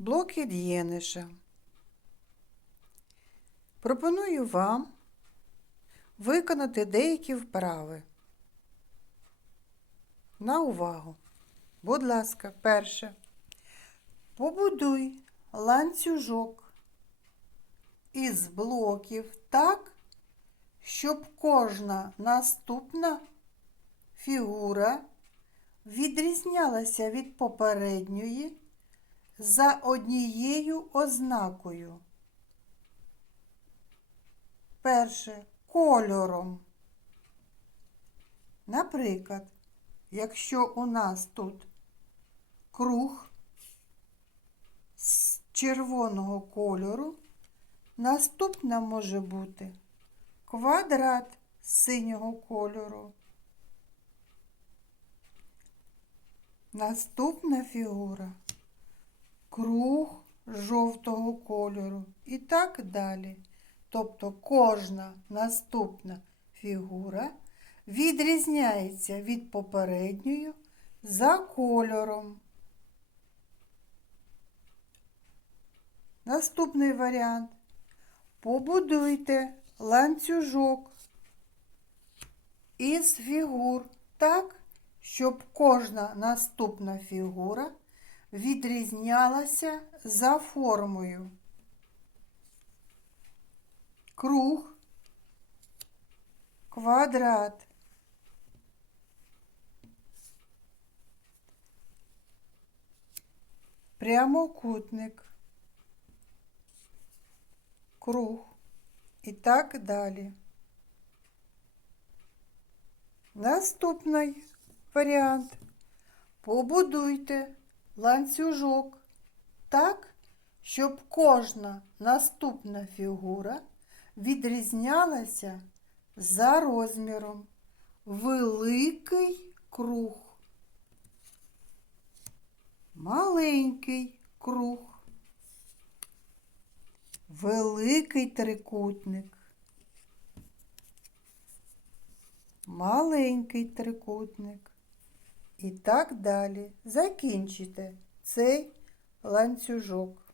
Блоки Д'єниша. Пропоную вам виконати деякі вправи. На увагу. Будь ласка, перше. Побудуй ланцюжок із блоків так, щоб кожна наступна фігура відрізнялася від попередньої за однією ознакою. Перше кольором. Наприклад, якщо у нас тут круг з червоного кольору, наступна може бути квадрат синього кольору. Наступна фігура круг жовтого кольору і так далі. Тобто кожна наступна фігура відрізняється від попередньої за кольором. Наступний варіант. Побудуйте ланцюжок із фігур так, щоб кожна наступна фігура відрізнялася за формою. Круг, квадрат. Прямокутник, круг і так далі. Наступний варіант. Побудуйте ланцюжок так, щоб кожна наступна фігура відрізнялася за розміром. Великий круг, маленький круг, великий трикутник, маленький трикутник. І так далі. Закінчите цей ланцюжок.